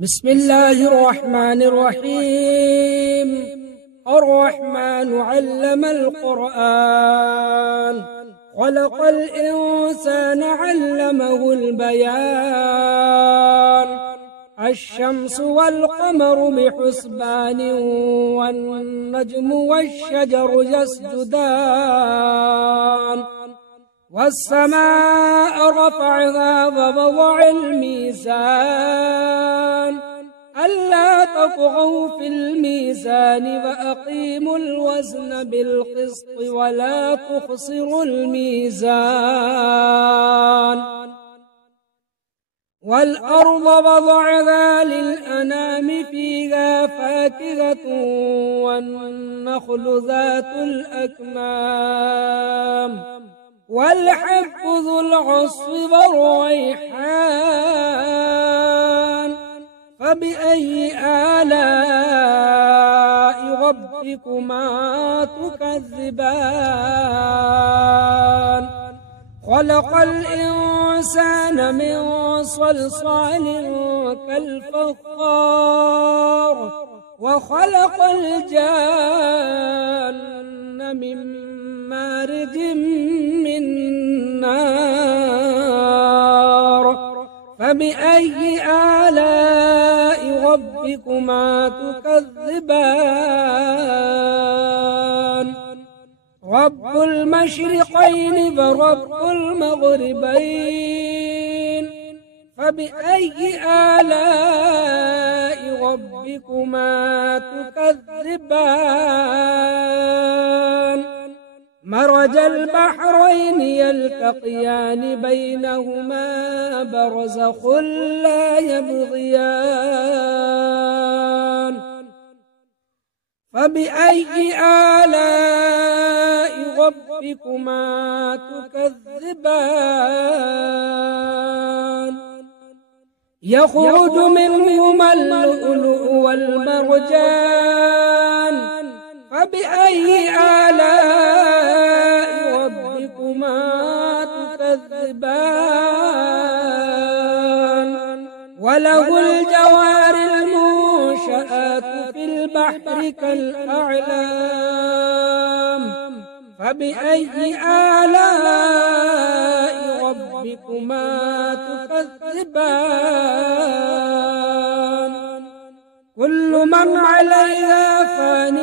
بسم الله الرحمن الرحيم. الرحمن علم القرآن، خلق الإنسان علمه البيان. الشمس والقمر بحسبان، والنجم والشجر يسجدان. والسماء رفعها ووضع الميزان، ألا تطغوا في الميزان وأقيموا الوزن بالقسط ولا تخسروا الميزان. والأرض وضعها للأنام، فيها فاكهة والنخل ذات الأكمام، والحب ذو العصف والريحان. فبأي آلاء ربكما تكذبان؟ خلق الإنسان من صلصال كالفخار، وخلق الجان من مارج من نار. فبأي آلاء ربكما تكذبان؟ رب المشرقين ورب المغربين، فبأي آلاء ربكما تكذبان؟ مرج البحرين يلتقيان، بينهما برزخ لا يبغيان. فبأي آلاء ربكما تكذبان؟ يخرج منهما اللؤلؤ والمرجان، فبأي آلاء ربكما تكذبان؟ وله الجوار المنشآت في البحر كالأعلام، فبأي آلاء ربكما تكذبان؟ كل من عليها فان،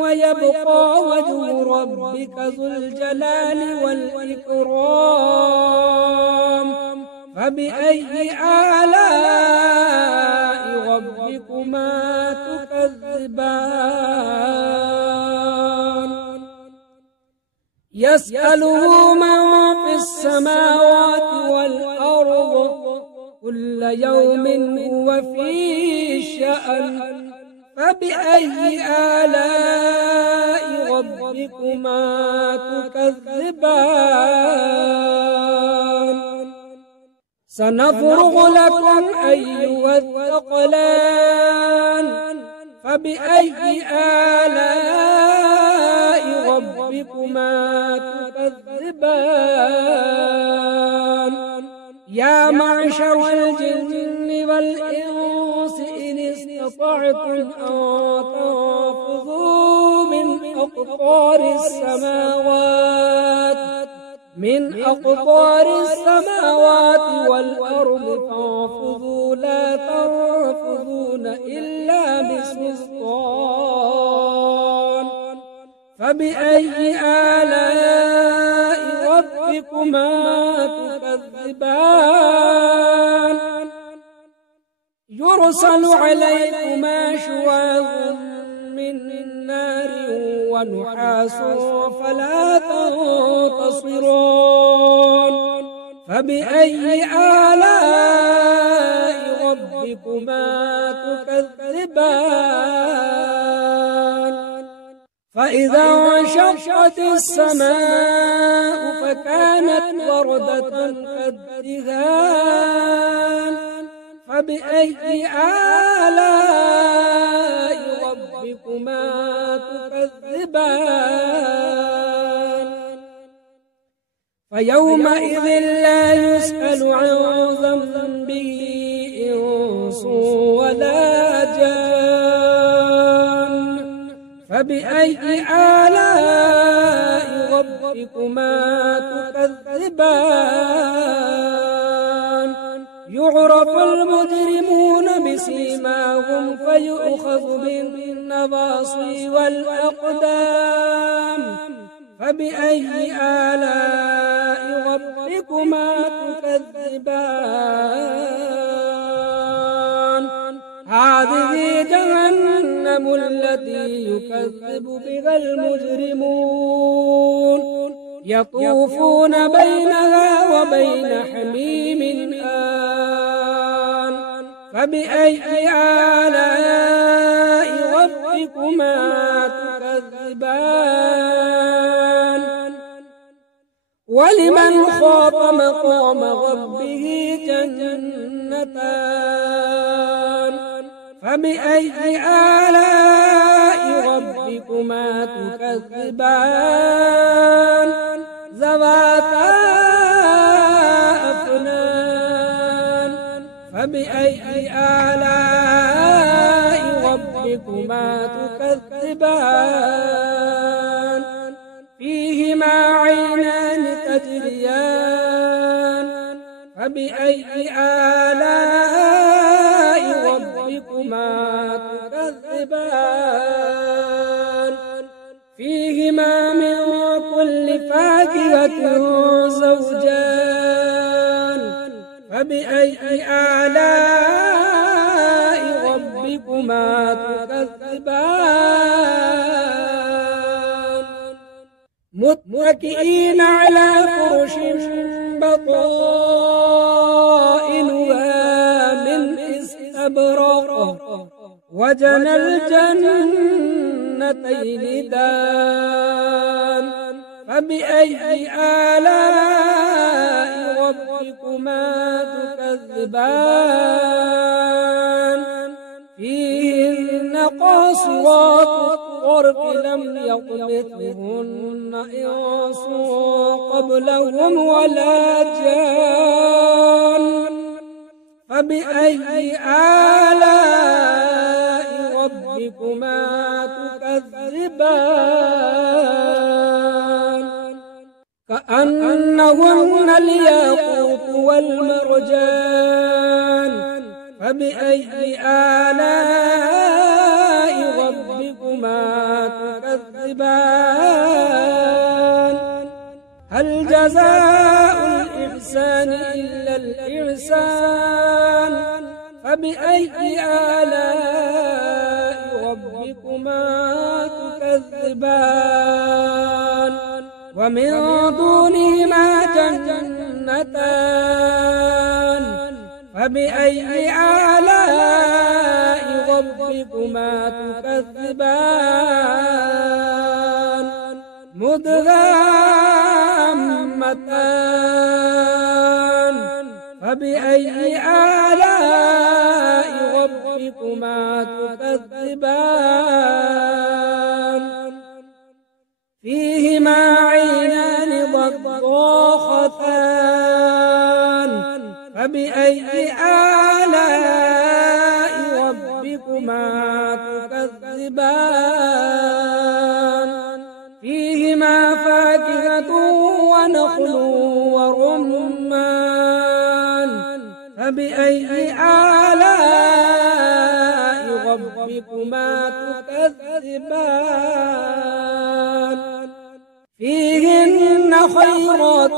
ويبقى وجه ربك ذو الجلال والإكرام. فبأي آلاء ربكما تكذبان؟ يسأله من في السماوات والأرض، كل يوم هو في شأن. فبأي آلاء ربكما تكذبان؟ سنفرغ لكم أيها الثقلان، فبأي آلاء ربكما تكذبان؟ يا معشر الجن والإنس إن استطعتم أن تنفذوا من أقطار السماوات والأرض، فانفذوا لا تنفذون إلا بسلطان. فبأي آلاء ربكما تكذبان؟ يرسل عليكما شواظ من نار ونحاس فلا تنتصران. فبأي آلاء ربكما تكذبان؟ فإذا انشقت السماء فكانت وردة كالدهان. فبأي آلاء ربكما تكذبان؟ فيومئذ لا يسأل عن ذنبه إنس فبأي آلاء ربكما تكذبان يعرف المجرمون بسيماهم فيؤخذ بالنواصي والأقدام فبأي آلاء ربكما تكذبان هذه جهنم التي يكذب بها المجرمون يطوفون بينها وبين حميم آن فبأي آلاء ربكما تكذبان ولمن خاف مقام ربه جنتان فبأي آلاء ربكما تكذبان ذواتا أفنان فبأي آلاء ربكما تكذبان فيهما عينان تجريان فبأي آلاء ربكما تكذبان فيهما من كل فاكهة زوجان فبأي آلاء ربكما تكذبان متكئين على فرش بطائنها من استبرق وجنى الجنتين دان فبأي آلاء ربكما تكذبان فيهن قاصرات الطرف لم يطمثهن إنس قبلهم ولا جان فبأي آلاء ربكما تكذبان كأنهن الياقوت والمرجان فبأي آلاء ربكما تكذبان هل جزاء الإحسان إلا الإحسان فبأي آلاء ربكما تكذبان ومن دونهما جنتان فبأي آلاء ربكما تكذبان مدهامتان فبأي آلاء ربكما تكذبان فيهما عينان ضاختان فبأي آلاء ربكما تكذبان فيهما فاكهة ونخل ورمان فبأي آلاء ربكما تكذبان فيهن خيرات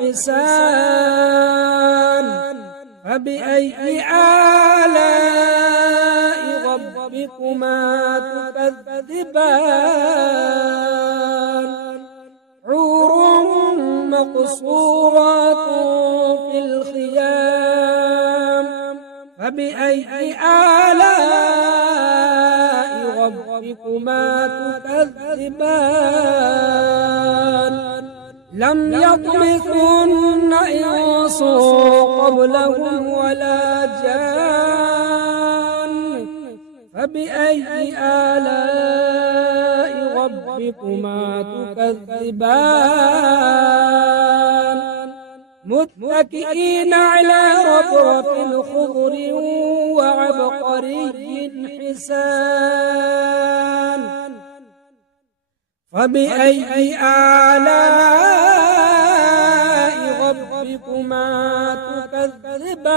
حسان فبأي آلاء ربكما تكذبان حور مقصورات في الخيام فبأي آلاء ربكما تكذبان لم يطمثهن إنس قبلهم ولا جان فبأي آلاء ربكما تكذبان متكئين على رفرف خضر وعبقري حسان فبأي آلاء ربكما تكذبان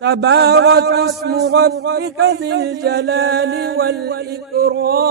تبارك اسم ربك ذي الجلال والإكرام